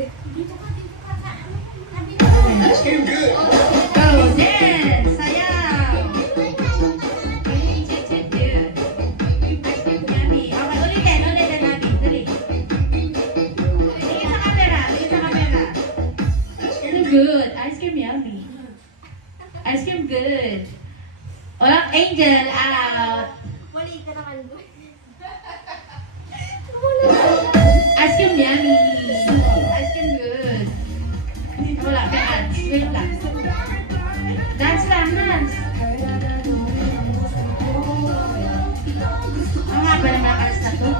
Dito ka, dito ka. Ice cream good. Go, dance! Sayaw! Good. Ice cream yummy. Okay, ulitin, Nabi. Dali. Tingin sa camera. Good. Ice cream yummy. Ice cream good. Walang angel out. Mali ka naman. Ice cream yummy. Ice cream good. Wala, may ads. Wait lang. Dance lang, dance. Ang nga ba ng mga ads na to?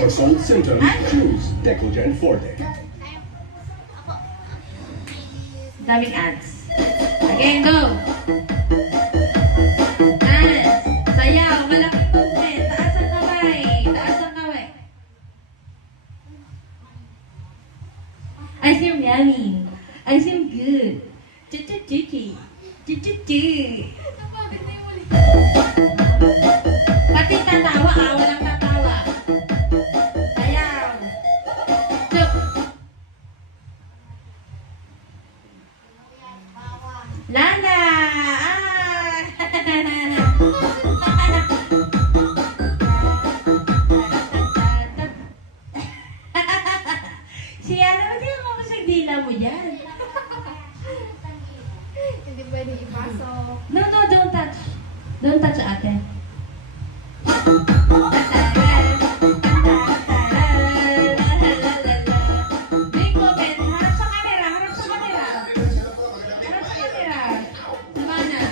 For some symptoms, choose Decogen Forte. Daming ads. Again, go! Dance! Sayaw! Malapit ulit! Taas ang kamay! Ice cream yummy! Ice cream good! Chuchuchuchi! Pati tatawa walang tatawa. Sayaw! Chup! Lana! Siya naman siya kung masang dila mo yan. Hindi pwede ipasok. No, don't touch. Don't touch ate. Big open. Harap sa camera. Mana?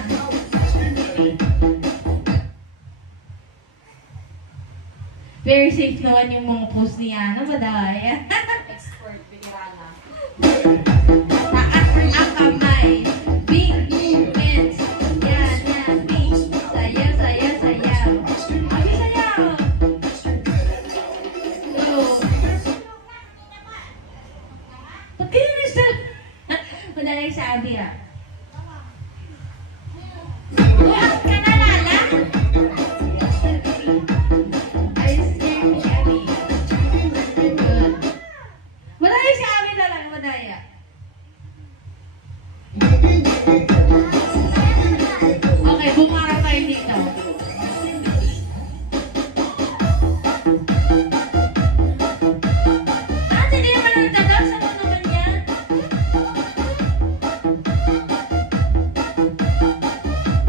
Very safe naman yung mga post ni Ana. Madaya. Expert, Pinirana. Taas ang kamay. Big movements. Yan. Big. Sayaw. Abi, sayaw. Go. Ba't kayo nasa? Madalay sa Abi ah. Buhat ka na, Lala? Ice cream yummy. Good. Madaya si Abi na lang, madaya. Okay, bumara tayo dito. Hindi naman nagdadance. Ano naman yan?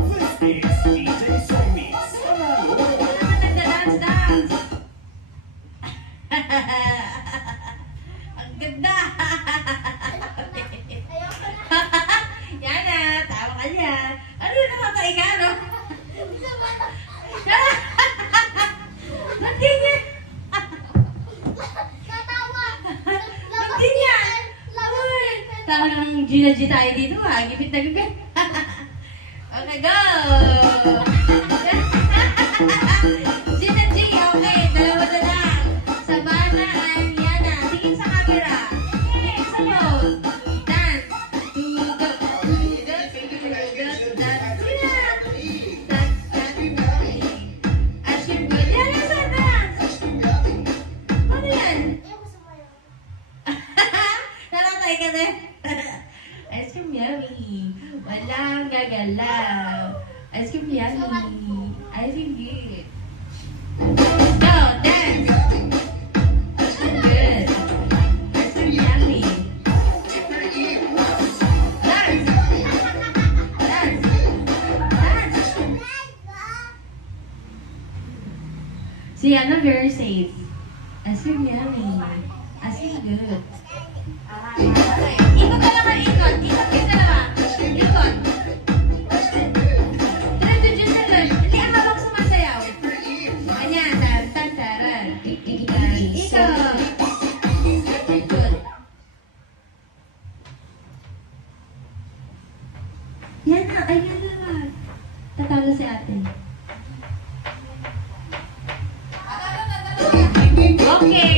This is DJ Soy Mix. Ano naman nagdadance-dance? Ang ganda! Yan na, tawa ka yan. Ano yun nakatay ka, no? Ba't ganyan? Natawa! Ba't ganyan? Uy, talagang G tayo dito ha. Gipit na gipit. Okay, go! Gina G, okay. Dalawa na lang. Sabana and Yana. Tingin sa camera. Tingin sa phone. Dance. Dance. Ice cream good. Yan, nasa dance. Ano yan? Nalatay ka din. Ice cream yummy. Walang gagalaw. Ice cream yummy. Ice cream good. Go, dance. Ice cream good. Ice cream yummy. Dance. Si Yana very safe. Ice cream yummy. Ice cream good. Ikot ka naman, ikot. Ikot ka naman. Ikot. Diretso dyan sa lord. Hindi ang habang sumasayaw. Ayan, tan-tan-taran. Ikot. Good. Yan na, ayan na. Tatalo si ate. Okay.